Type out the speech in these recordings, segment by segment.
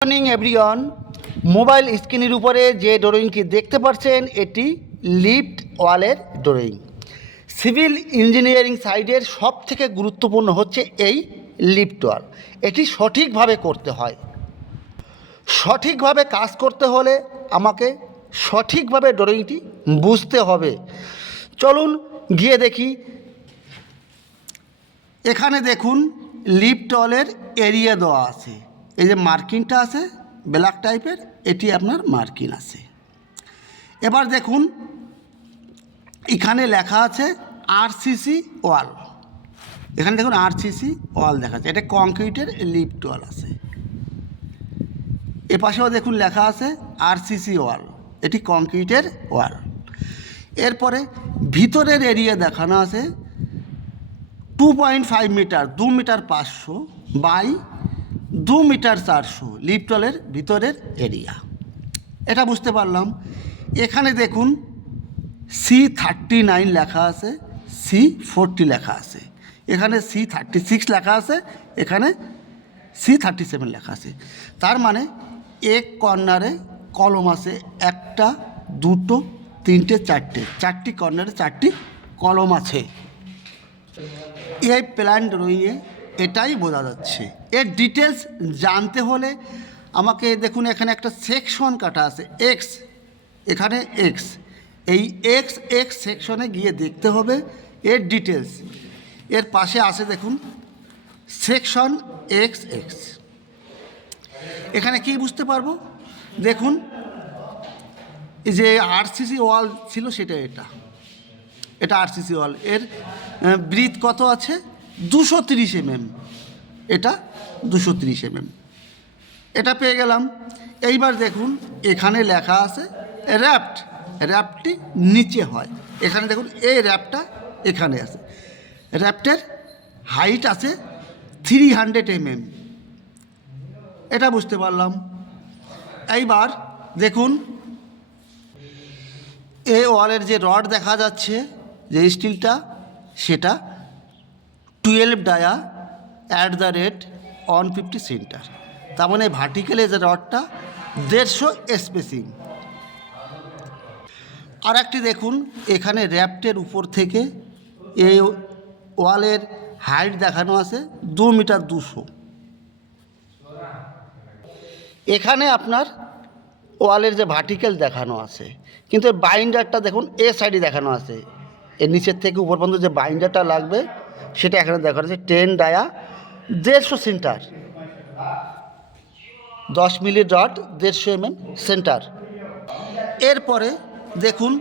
Morning everyone. Mobile স্ক্রিনের উপরে যে ড্রয়িংটি দেখতে পাচ্ছেন এটি লিফট ওয়ালের ড্রয়িং। সিভিল ইঞ্জিনিয়ারিং সাইডের সবথেকে গুরুত্বপূর্ণ হচ্ছে এই লিফট ওয়াল। এটি সঠিকভাবে করতে হয়। সঠিকভাবে কাজ করতে হলে আমাকে সঠিকভাবে ড্রয়িংটি বুঝতে হবে। চলুন গিয়ে দেখি। এখানে দেখুন লিফট ওয়ালের এরিয়া দেওয়া আছে। এই যে মার্কিংটা আছে ব্ল্যাক টাইপের, এটি আপনার মার্কিং আছে। এবার দেখুন এখানে লেখা আছে আরসিসি ওয়াল। এখানে দেখুন আরসিসি ওয়াল দেখা যাচ্ছে, এটা কংক্রিটের লিফট ওয়াল আছে। এপাশেও দেখুন লেখা আছে আরসিসি ওয়াল, এটি কংক্রিটের ওয়াল। এরপরে ভিতরের এরিয়া দেখানো আছে 2.5 মিটার, 2 মিটার 500 বাই 2 মিটার 400 লিফট ওয়ালের ভিতরের এরিয়া। এটা বুঝতে পারলাম। এখানে দেখুন C39 লেখা আছে, C40 লেখা আছে, এখানে C36 লেখা আছে, এখানে C37 লেখা আছে। তার মানে এক কর্নারে কলম আছে, একটা দুটো তিনটে চারটি কর্নারে চারটি কলম আছে। এই প্ল্যান ড্রয়িংয়ে এটাই বোঝা যাচ্ছে। এর ডিটেলস জানতে হলে আমাকে দেখুন এখানে একটা সেকশন কাটা আছে এক্স, এখানে এক্স, এই এক্স এক্স সেকশনে গিয়ে দেখতে হবে এর ডিটেলস। এর পাশে আছে দেখুন সেকশন এক্স এক্স। এখানে কি বুঝতে পারবো, দেখুন এই যে আরসিসি ওয়াল ছিল সেটা এটা আরসিসি ওয়াল। এর ব্রিথ কত আছে 230 mm, এটা 230 mm, এটা পেয়ে গেলাম। এইবার দেখুন এখানে লেখা আছে র্যাপটি নিচে হয়। এখানে দেখুন এই র্যাপটা এখানে আছে, র্যাপটের হাইট আছে 300 mm, এটা বুঝতে পারলাম। এইবার দেখুন এই ওয়ালের যে রড দেখা যাচ্ছে, যে স্টিলটা, সেটা 12 ডায়া @150 সেন্টার। তার মানে ভার্টিক্যালে যে রডটা 150 স্পেসিং। আর একটি দেখুন এখানে র্যাপটের উপর থেকে এই ওয়ালের হাইট দেখানো আছে 2 মিটার 200। এখানে আপনার ওয়ালের যে ভার্টিক্যাল দেখানো আছে, কিন্তু বাইন্ডারটা দেখুন এ সাইডে দেখানো আছে। এর নিচের থেকে উপর পর্যন্ত যে বাইন্ডারটা লাগবে সেটা এখানে দেখানো আছে 10 dia 150 centre, 10 milli rod 150 mm centre. এরপরে দেখুন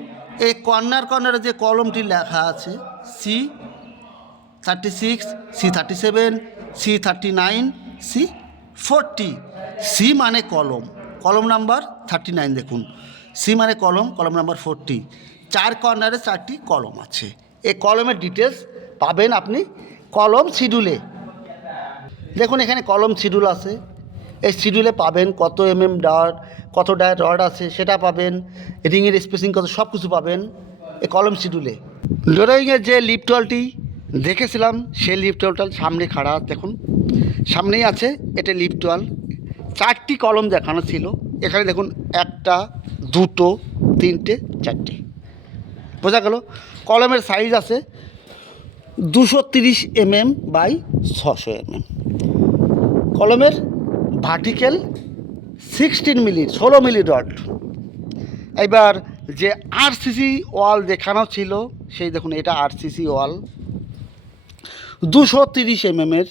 এই কর্নারে যে কলমটি লেখা আছে C36, C37, C39, C40। C মানে কলম নাম্বার 39, দেখুন সি মানে কলম নাম্বার 40। 4 কর্নারে 4টি কলম আছে। এই কলমের ডিটেলস পাবেন আপনি কলম শিডিউলে। দেখুন এখানে কলম শিডিউল আছে, এই শিডিউলে পাবেন কত রড, কত ডায়ার রড আছে সেটা পাবেন, রিংয়ের স্পেসিং কত, সব কিছু পাবেন এই কলম শিডিউলে। ড্রয়িংয়ের যে লিফট ওয়ালটি দেখেছিলাম সেই লিফট ওয়ালটা সামনে খাড়া, দেখুন সামনেই আছে, এটা লিফট ওয়াল। 4টি কলম দেখানো ছিল, এখানে দেখুন 1, 2, 3, 4। বোঝা গেল। কলমের সাইজ আছে 230 mm বাই 600 mm। কলমের ভার্টিক্যাল 16 মিলি 16 মিলি রড। এবার যে আরসিসি ওয়াল দেখানো ছিল সেই দেখুন এটা আরসিসি ওয়াল 230 mm এর।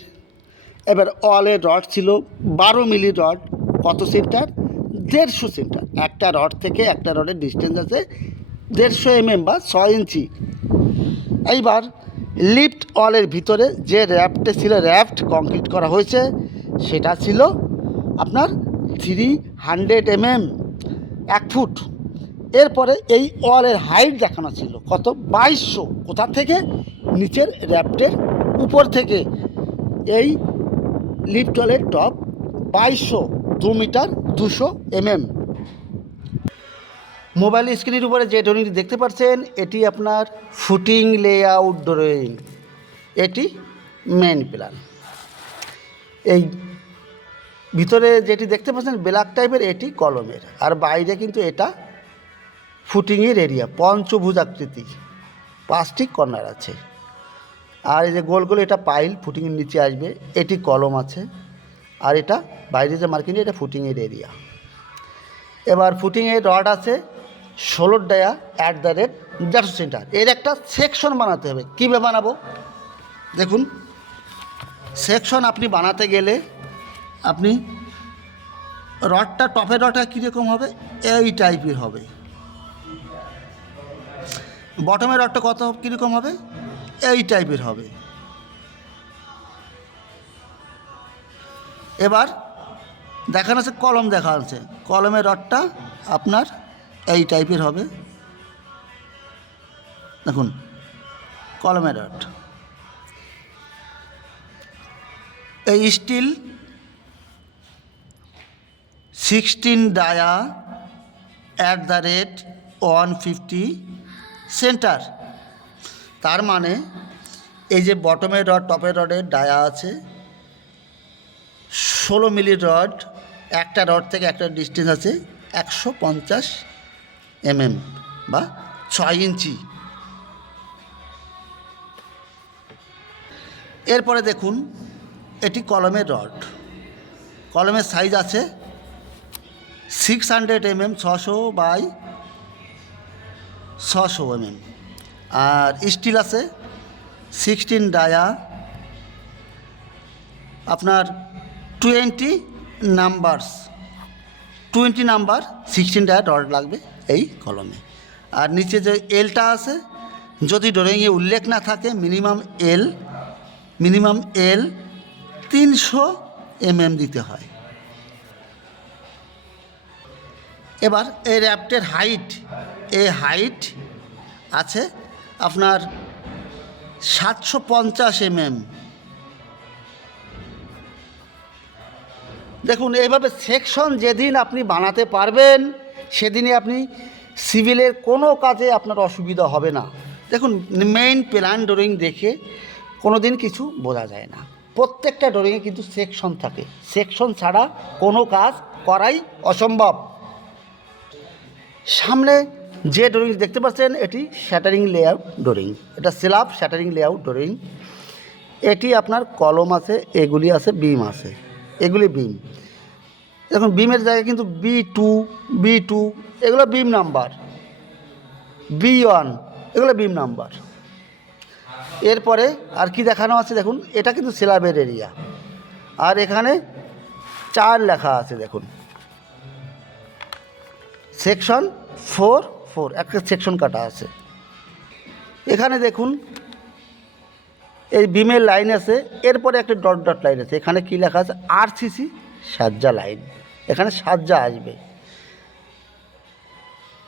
এবার ওয়ালের রড ছিল 12 মিলি রড, কত সেন্টার 150 সেন্টার। একটা রড থেকে একটা রডের ডিস্টেন্স আছে 150 mm বা 6 ইঞ্চি। এইবার লিফট ওয়ালের ভিতরে যে র্যাপটা ছিল, র্যাপড কংক্রিট করা হয়েছে, সেটা ছিল আপনার 300 mm, 1 ফুট। এরপরে এই ওয়ালের হাইট দেখানো ছিল কত 2200, কোথা থেকে নিচের র্যাপটের উপর থেকে এই লিফট ওয়ালের টপ 2200, 2 মিটার 200 mm। মোবাইল স্ক্রিনের উপরে যে ড্রয়িংটি দেখতে পাচ্ছেন এটি আপনার ফুটিং লেআউট ড্রয়িং, এটি মেন প্ল্যান। এই ভিতরে যেটি দেখতে পাচ্ছেন ব্ল্যাক টাইপের, এটি কলমের, আর বাইরে কিন্তু এটা ফুটিংয়ের এরিয়া, পঞ্চভুজ আকৃতি, 5টি কর্নার আছে। আর এই যে গোল গোল এটা পাইল ফুটিংয়ের নিচে আসবে, এটি কলম আছে, আর এটা বাইরে যে মার্কিং এটা ফুটিংয়ের এরিয়া। এবার ফুটিংয়ের রড আছে 16 ডায়া @ সেন্টার। এর একটা সেকশন বানাতে হবে। কীভাবে বানাবো দেখুন, সেকশন আপনি বানাতে গেলে আপনি রডটা, টপের রডটা কীরকম হবে, এই টাইপের হবে। বটমের রডটা কত কীরকম হবে, এই টাইপের হবে। এবার দেখানো আছে কলম, দেখা আছে কলমের রডটা আপনার এই টাইপের হবে। দেখুন কলমের রড, এই স্টিল 16 ডায়া @150 সেন্টার। তার মানে এই যে বটমের রড, টপের রডের ডায়া আছে 16 মিলি রড, একটা রড থেকে একটা ডিস্টেন্স আছে 150 mm বা 6 ইঞ্চি। এরপরে দেখুন এটি কলমের রড, কলমের সাইজ আছে 600 mm, 600 বাই 600 mm। আর স্টিল আছে 16 ডায়া আপনার 20 নাম্বার 16 ডায়া রড লাগবে এই কলমে। আর নিচে যে এলটা আছে, যদি ড্রয়িংয়ে উল্লেখ না থাকে, মিনিমাম এল 300 mm দিতে হয়। এবার এই র্যাপ্টের হাইট আছে আপনার 750 mm। দেখুন এইভাবে সেকশন যেদিন আপনি বানাতে পারবেন সেদিনই আপনি সিভিলের কোনো কাজে আপনার অসুবিধা হবে না। দেখুন মেইন প্ল্যান ড্রয়িং দেখে কোনো দিন কিছু বোঝা যায় না। প্রত্যেকটা ড্রয়িংয়ে কিন্তু সেকশন থাকে, সেকশন ছাড়া কোনো কাজ করাই অসম্ভব। সামনে যে ড্রয়িং দেখতে পাচ্ছেন এটি শ্যাটারিং লেআউট ড্রয়িং, এটা স্ল্যাব শ্যাটারিং লেআউট ড্রয়িং। এটি আপনার কলম আছে, এগুলি আছে বিম আছে, এগুলি বিম। দেখুন বিমের জায়গায় কিন্তু B2 এগুলো বিম নাম্বার, B1 এগুলো বিম নাম্বার। এরপরে আর কি দেখানো আছে দেখুন, এটা কিন্তু স্ল্যাবের এরিয়া, আর এখানে 4 লেখা আছে। দেখুন সেকশন 4 একটা সেকশন কাটা আছে। এখানে দেখুন এই বিমের লাইন আছে, এরপরে একটা ডট লাইন আছে। এখানে কি লেখা আছে, RCC সাজ্জা লাইন, এখানে সাজ্জা আসবে।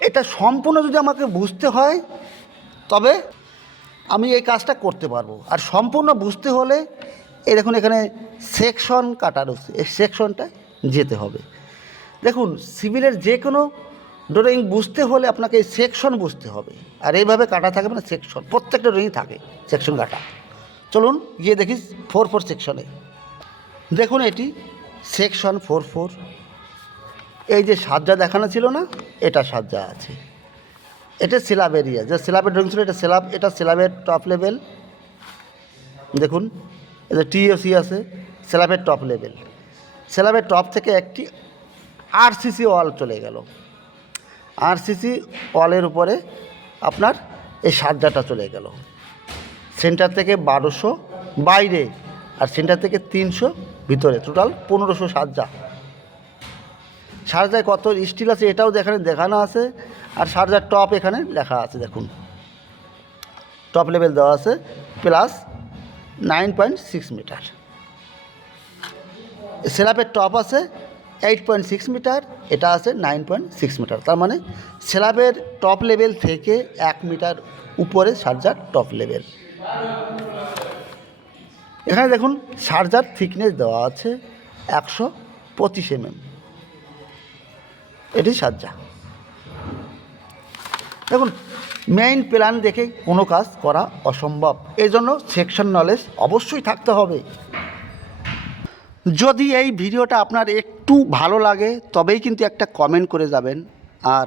এটা সম্পূর্ণ যদি আমাকে বুঝতে হয় তবে আমি এই কাজটা করতে পারবো। আর সম্পূর্ণ বুঝতে হলে এই দেখুন এখানে সেকশন কাটা রয়েছে, এই সেকশনটা যেতে হবে। দেখুন সিভিলের যে কোনো ড্রয়িং বুঝতে হলে আপনাকে এই সেকশন বুঝতে হবে। আর এইভাবে কাটা থাকবে না সেকশন, প্রত্যেকটা ড্রয়িং থাকে সেকশন কাটা। চলুন গিয়ে দেখি 4 সেকশনে। দেখুন এটি সেকশন 4। এই যে সাজ্জা দেখানো ছিল না, এটা সাজ্জা আছে। এটা স্ল্যাব এরিয়া, যে স্ল্যাবের ড্রয়িং ছিল এটা স্ল্যাব, এটা স্ল্যাবের টপ লেভেল। দেখুন এটা TOC আছে, স্ল্যাবের টপ লেভেল। স্ল্যাবের টপ থেকে একটি RCC ওয়াল চলে গেল, RCC ওয়ালের উপরে আপনার এই সাজ্জাটা চলে গেল। সেন্টার থেকে 1200 বাইরে, আর সেন্টার থেকে 300 ভিতরে, টোটাল 1500 সাজ্জায় কত স্টিল আছে এটাও দেখানো আছে। আর সাজ্জার টপ এখানে লেখা আছে, দেখুন টপ লেভেল দেওয়া আছে প্লাস 9.6 মিটার। স্ল্যাবের টপ আছে 8.6 মিটার, এটা আছে 9.6 মিটার। তার মানে স্ল্যাবের টপ লেভেল থেকে 1 মিটার উপরে সাজ্জার টপ লেভেল। এখানে দেখুন সাজ্জার থিকনেস দেওয়া আছে 125 mm, এটি সাজ্জা। দেখুন মেইন প্ল্যান দেখে কোনো কাজ করা অসম্ভব, এই জন্য সেকশন নলেজ অবশ্যই থাকতে হবে। যদি এই ভিডিওটা আপনার একটু ভালো লাগে তবেই কিন্তু একটা কমেন্ট করে যাবেন। আর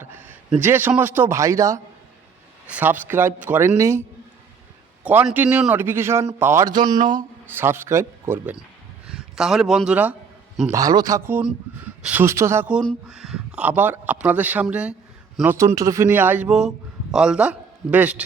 যে সমস্ত ভাইরা সাবস্ক্রাইব করেননি, কন্টিনিউ নোটিফিকেশন পাওয়ার জন্য সাবস্ক্রাইব করবেন। তাহলে বন্ধুরা ভালো থাকুন, সুস্থ থাকুন। আবার আপনাদের সামনে নতুন ট্রফি নিয়ে আসবো। All the best.